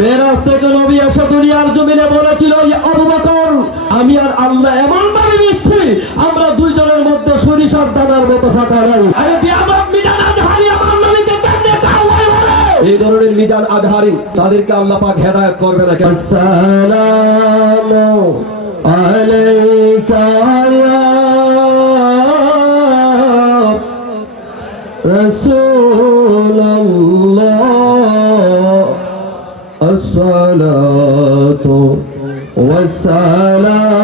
মেরাজ থেকে নবী আসা দুনিয়ার জমিনে বলেছিল আমি আর আল্লাহ এমন ভাবে মিষ্টি, আমরা দুইজনের মধ্যে সরিষার দানার মতো ফাঁকা নাই। এই ধরনের মিজান আজহারি, তাদেরকে আল্লাহ পাক হেদায়েত করবে না কেন? আলাইকা الصلاة والسلام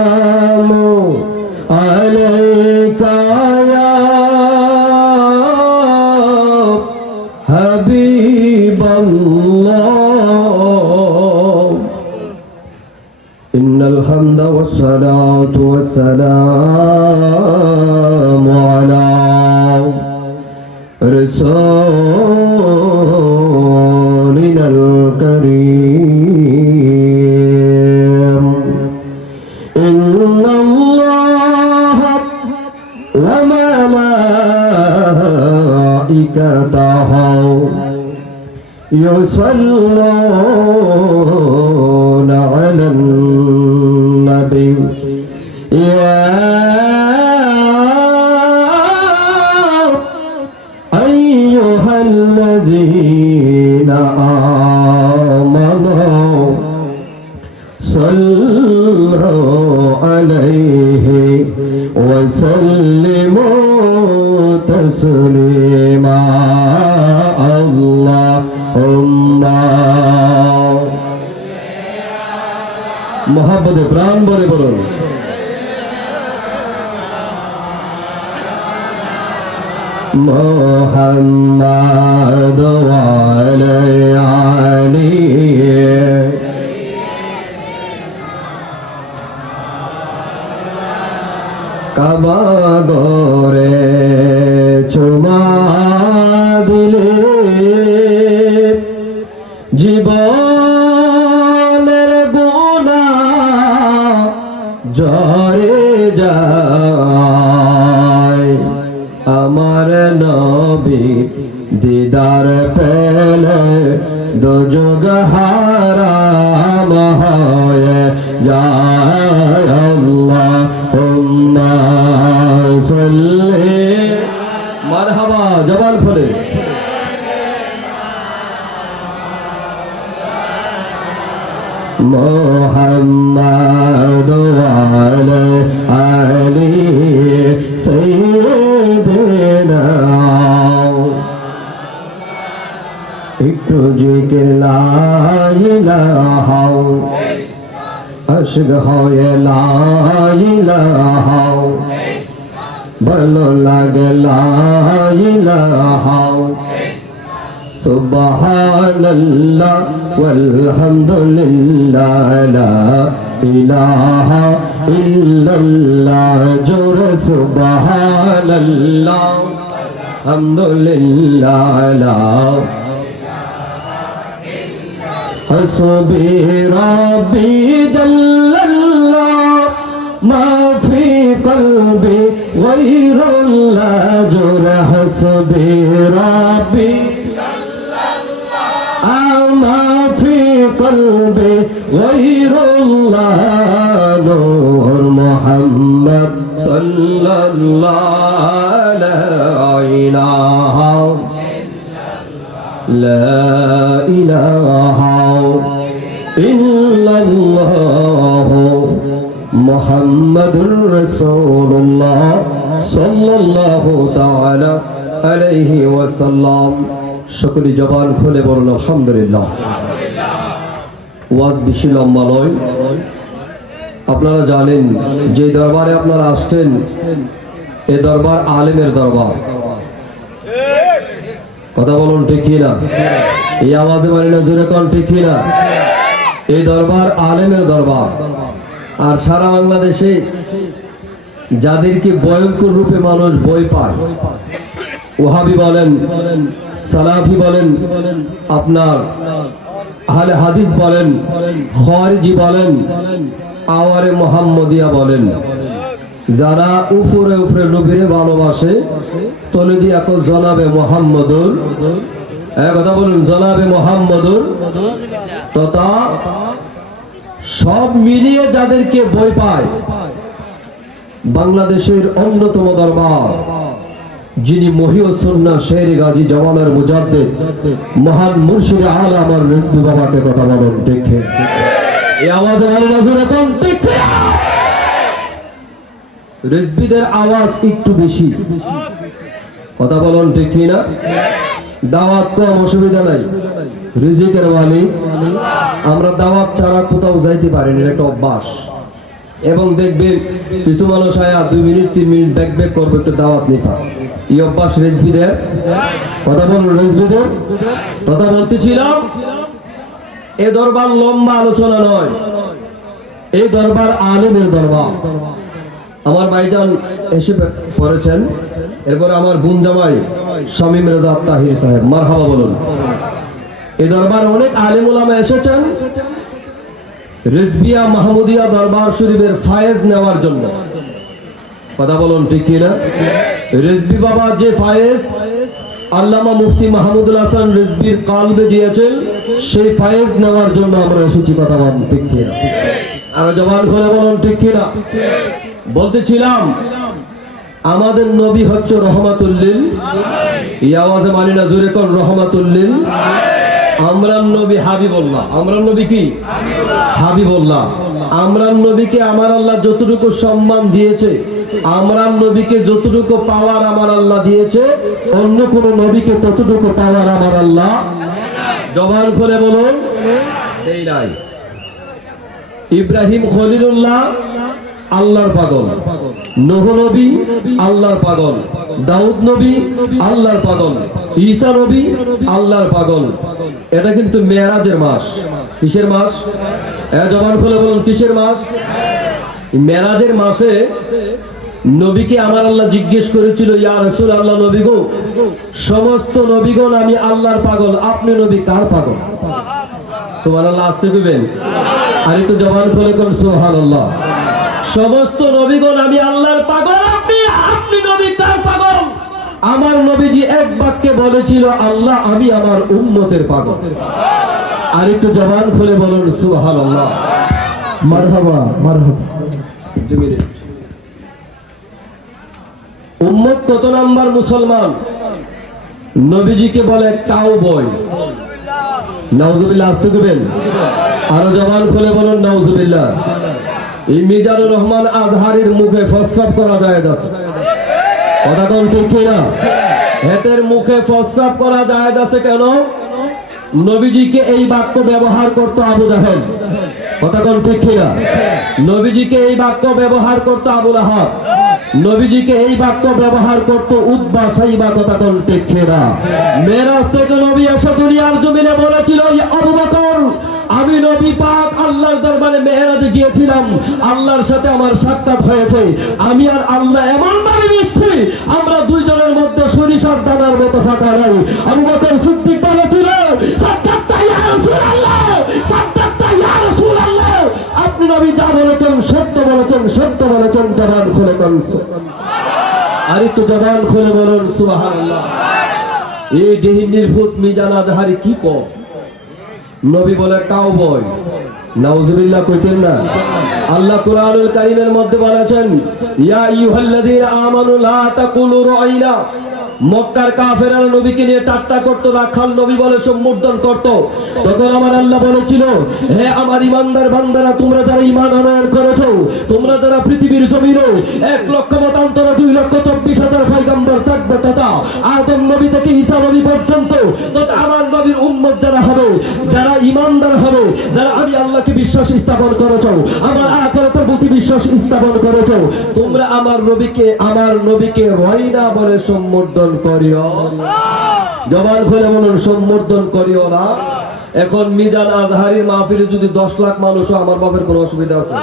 عليك يا حبيب الله. إن الحمد والصلاة والسلام على رسولنا الكريم إن الله وملائكته يصلون على النبي صلوا عليه وسلموا تسليما اللهم মহাব্বতে প্রাণ বলে বলুন محمد وعلى কাবা গরে চুমা দিলে জীবনের গোনা জরে যায়। আমার নবী দিদার পেলে দুযোগ হারাম হয়ে। মার হাওয়া জবান ফলে মোহাম্মদ আলী সৈয়দনা। একটু জিকির লাইলাহাও আশক হয় লাইলাহাও ভালো লাগে লাইলাহাও سبحان الله والحمد لله لا إله إلا الله جور سبحان الله الحمد لله لا حسبي ربي جل الله ما في قلبي غير الله جر حسبي ربي. ما في قلبي غير الله نور محمد صلى الله إله لا إله মোহাম্মদুর রসুল্লাহ সাল্লাল্লাহু তাআলা আলাইহি ওয়াসাল্লাম। সকলে জবান খুলে বলুন, আলহামদুলিল্লাহ। ওয়াজ বেশি লম্বা নয়। আপনারা জানেন, যে দরবারে আপনারা আসছেন, এ দরবার আলেমের দরবার। কথা বলুন ঠিক না এই আওয়াজে মানি না জোরে কন ঠিক না এই দরবার আলেমের দরবার। আর সারা বাংলাদেশে যাদেরকে ভয়ঙ্কর রূপে মানুষ বই পায়, ওহাবি বলেন, সালাফি বলেন, আপনার আহলে হাদিস বলেন খরিজি বলেন, আওয়ারে মোহাম্মদিয়া বলেন, যারা উফরে উফরে নবীরে ভালোবাসে, তলে দিয়ে এখন জনাবে মোহাম্মদুর কথা বলুন, জনাবে মোহাম্মদুর, তথা সব মিলিয়ে যাদেরকে বই পায়, বাংলাদেশের অন্যতম দরবার, যিনি মহিউসন্না শের গাজী জওয়ানের মুজাদ্দেদ, মহান মুর্শিদে আল আমার রেসবি বাবাকে কথা বলেন দেখে এই আওয়াজে দেখে আওয়াজ একটু বেশি। কথা বলুন, ঠিক না দাওয়াত কম, অসুবিধা নাই। রিজিকের মালিক। আমরা দাওয়াত ছাড়া কোথাও যাইতে পারি না একটা অভ্যাস। এবং দেখবেন, কিছু মানুষ আয়া দুই মিনিট, তিন মিনিট ব্যাক ব্যাক করবে, একটু দাওয়াত নিফা। এই অভ্যাস রেজবিদের? কথা বলুন, রেজবিদের? কথা বলতেছিলাম, এ দরবার লম্বা আলোচনা নয়, এই দরবার আলেমের দরবার। আমার ভাইজান এসে পড়েছেন, এরপর আমার বোন জামাই শামীম রেজা তাহির সাহেব, মারহাবা বলুন। এই দরবার অনেক আলেম ওলামা এসেছেন। রিজবিয়া মাহমুদিয়া দরবার শরীফের ফায়েজ নেওয়ার জন্য। কথা বলুন ঠিক কিনা? রিজবি বাবা যে ফায়েজ, আল্লামা মুফতি মাহমুদুল হাসান রিজবির কালবে দিয়েছেন, সেই ফায়েজ নেওয়ার জন্য আমরা এসেছি কথা বলুন ঠিক কিনা? আর জবান খুলে বলুন ঠিক কিনা? বলতেছিলাম, আমাদের নবী হচ্ছে রহমাতুল্লিল এই আওয়াজে মানি না, জোরে কোন রহমাতুল্লিল আমরান নবী হাবিবুল্লাহ। আমরান নবী কি? হাবিবুল্লাহ। আমরান নবীকে আমার আল্লাহ যতটুকু সম্মান দিয়েছে আমরান নবীকে যতটুকু পাওয়ার আমার আল্লাহ দিয়েছে, অন্য কোন নবীকে ততটুকু পাওয়ার আমার আল্লাহ জবান করে বলুন। এই নাই। ইব্রাহিম খলিলুল্লাহ, আল্লাহর পাগল। নূহ নবী, আল্লাহর পাগল। দাউদ নবী, আল্লাহর পাগল। ঈসা নবী, আল্লাহর পাগল। এটা কিন্তু মেরাজের মাস। কিসের মাস? জবান খুলে বলুন, কিসের মাস? মেরাজের মাসে নবীকে আমার আল্লাহ জিজ্ঞেস করেছিল, ইয়া রাসূল আল্লাহ নবী সমস্ত নবীগণ আমি আল্লাহর পাগল। আপনি নবী কার পাগল? সুবহানাল্লাহ, আসতে দিবেন আর একটু জবান খুলে কোন, সুবহানাল্লাহ। সমস্ত নবীগণ আমি আল্লাহর পাগল আপনি আপনি নবী কার পাগল। আমার নবীজি এক বাক্যে বলেছিল আল্লাহ আমি আমার উম্মতের পাগল। আর একটু জবান খুলে বলুন সুবহানাল্লাহ। মারহাবা মারহাবা। দু মিনিট উম্মত কত নাম্বার মুসলমান? নবীজিকে বলে কাউ বয় নাউজুবিল্লাহ আসতে দিবেন আরও জবান খুলে বলুন নাউজুবিল্লাহ। মিজানুর রহমান আজহারির মুখে ফসফাপ করা যায় আছে। কথা কোন ঠিক কিনা? হেতের মুখে ফসফাপ করা যায় আছে কেন? নবীজিকে এই বাক্য ব্যবহার করতো আবু জাহেল। কথা কোন ঠিক কিনা? নবীজিকে এই বাক্য ব্যবহার করতো আবুল আহাব। নবীজিকে এই বাক্য ব্যবহার করতো উদ্বা সাইবা, কথা কোন ঠিক কিনা? মেরাজ থেকে নবী এসে দুনিয়ার জমিনে বলেছিল, "ইয়া আবু বকর আমি নবী পাক আল্লাহর দরবারে মেহরাজে গিয়েছিলাম। আল্লাহর সাথে আমার সাক্ষাৎ হয়েছে। আমি আর আল্লাহ এমন ভাবে মিষ্টি, আমরা দুইজনের মধ্যে সরিষার দানার মতো ফাঁকা নাই। আবু বকর সিদ্দিক বলেছিল সাক্ষাৎটা ইয়া রাসূলুল্লাহ সাক্ষাৎটা ইয়া রাসূলুল্লাহ। আপনি নবী যা বলেছেন সত্য বলেছেন সত্য বলেছেন, জবান খুলে কোন আর একটু জবান খুলে বলুন, সুবহানাল্লাহ। এই দেহিনীর ফুট মিজান আজহারি কি কম? নবী বলে কাউ বয় নাউজুবিল্লাহ, কইতেন না। আল্লাহ কুরআনুল কারীমের মধ্যে বলেছেন, ইয়া আইয়ুহাল্লাযীনা আমানু লা তাকুলু রাইনা মক্কার কাফেররা নবীকে নিয়ে ঠাট্টা করত, রাখাল নবী বলে সম্বোধন করত। তখন আমার আল্লাহ বলেছিল, হে আমার ইমানদার বান্দারা, তোমরা যারা ইমান আনয়ন করেছ, তোমরা যারা পৃথিবীর জমিনে এক লক্ষ মতান্তরে দুই লক্ষ চব্বিশ হাজার পয়গম্বর থাকবে, তথা আদম নবী থেকে ঈসা নবী পর্যন্ত, তথা আমার নবীর উম্মত যারা হবে, যারা ইমানদার হবে, যারা আমি আল্লাহকে বিশ্বাস স্থাপন করেছ, আমার আখেরাতের প্রতি বিশ্বাস স্থাপন করেছ, তোমরা আমার নবীকে আমার নবীকে রয়না বলে সম্বোধন করিও। জবান খুলে বলুন, সম্বোধন করিও না। এখন মিজান আজহারি মাহফিলে যদি দশ লাখ মানুষও আমার বাপের কোনো অসুবিধা আছে?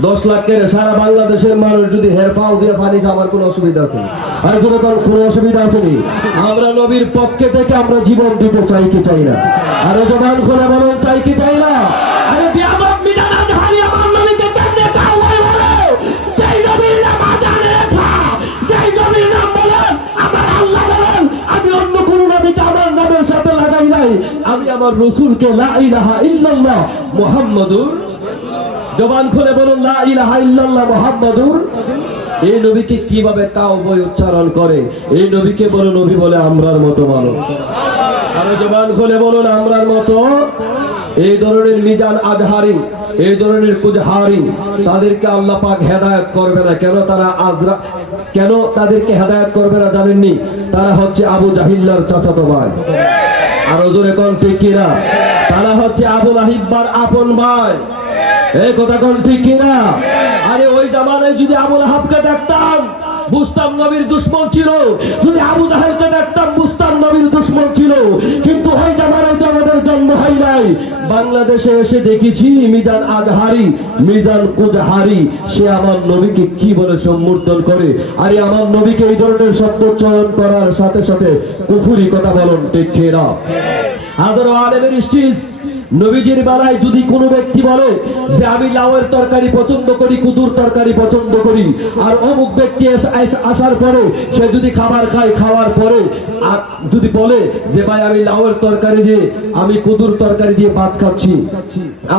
দশ লাখ কেন সারা বাংলাদেশের মানুষ যদি হেরফাও দিয়ে পানি খাওয়ার কোনো অসুবিধা আছে? আর কারও কোনো অসুবিধা আসেনি আমরা নবীর পক্ষে থেকে আমরা জীবন দিতে চাই কি চাই না? আরে জবান খুলে বলুন, চাই কি চাই না? আরে বলেন আমি আমার রসুলকে লা ইলাহা জবান খুলে বলুন মুহাম্মাদুর। এই নবীকে কীভাবে তাও বই উচ্চারণ করে? এই নবীকে বলুন, নবী বলে আমরার মতো মানুষ। আরও জবান খুলে বলুন, আমরার মতো এই ধরনের মিজান আজহারি, এই ধরনের কুজহারি তাদেরকে আল্লাহ পাক হেদায়েত করবে না। কেন তারা আজরা কেন তাদেরকে হেদায়েত করবে না জানেননি? তারা হচ্ছে আবু জাহিল্লার চাচাতো ভাই। আর ওজনে কোন, ঠিক তারা হচ্ছে আবুল আহিব্বার আপন ভাই। এই কথা কোন, ঠিক আরে ওই জামানায় যদি আবুল আহাবকে দেখতাম, বুঝতাম নবীর দুশ্মন ছিল। যদি আবু জাহেলকে দেখতাম, বুঝতাম নবীর দুশ্মন বাংলাদেশে এসে দেখেছি মিজান আজহারি, মিজান কুজহারি। সে আমার নবীকে কি বলে সম্বোধন করে? আরে আমার নবীকে এই ধরনের শব্দ চয়ন করার সাথে সাথে কুফুরি কথা বলুন, ঠিক খেরা আদর আলেমের স্টিজ নবীজির বেলায় যদি কোনো ব্যক্তি বলে যে আমি লাউয়ের তরকারি পছন্দ করি, কুদুর তরকারি পছন্দ করি, আর অমুক ব্যক্তি আসার পরে সে যদি খাবার খায়, খাওয়ার পরে আর যদি বলে যে ভাই আমি লাউয়ের তরকারি দিয়ে, আমি কুদুর তরকারি দিয়ে ভাত খাচ্ছি,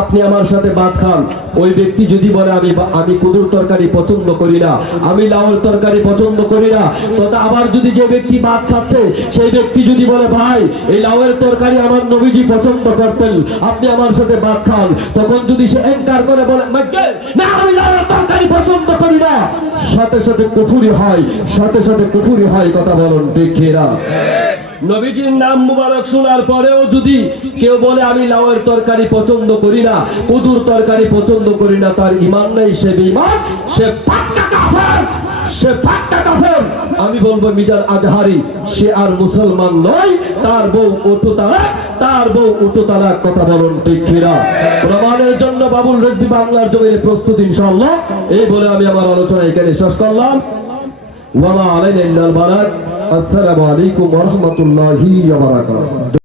আপনি আমার সাথে ভাত খান। ওই ব্যক্তি যদি বলে আমি আমি কুদুর তরকারি পছন্দ করি না, আমি লাউয়ের তরকারি পছন্দ করি না, তথা আবার যদি যে ব্যক্তি ভাত খাচ্ছে, সেই ব্যক্তি যদি বলে, ভাই, এই লাউয়ের তরকারি আমার নবীজি পছন্দ করতেন আপনি আমার সাথে ভাত খান। তখন যদি সে এনকার করে, বলে না, আমি তরকারি পছন্দ করি না। সাথে সাথে কুফুরি হয়, সাথে সাথে কুফুরি হয়, কথা বলুন দেখেরা নবীজির নাম মুবারক শোনার পরেও যদি কেউ বলে, আমি লাউয়ের তরকারি পছন্দ করি না, কুদুর তরকারি পছন্দ করি না, তার ইমান নেই, সে বেঈমান, সে সে আমি বলব, মিজান আজহারি, সে আর মুসলমান নয় তার বউ উঠু তালাক তার বউ উঠু তালাক কথা বলুন, ঠিক কিনা? প্রমাণের জন্য বাবুল রেজবি বাংলার জমির প্রস্তুতি, ইনশাআল্লাহ। এই বলে আমি আমার আলোচনা এখানে শেষ করলাম। ওয়ালা আলাইনা ইল্লাল বালাগ আসসালামু আলাইকুম ওয়া রাহমাতুল্লাহি ওয়া বারাকাতুহু।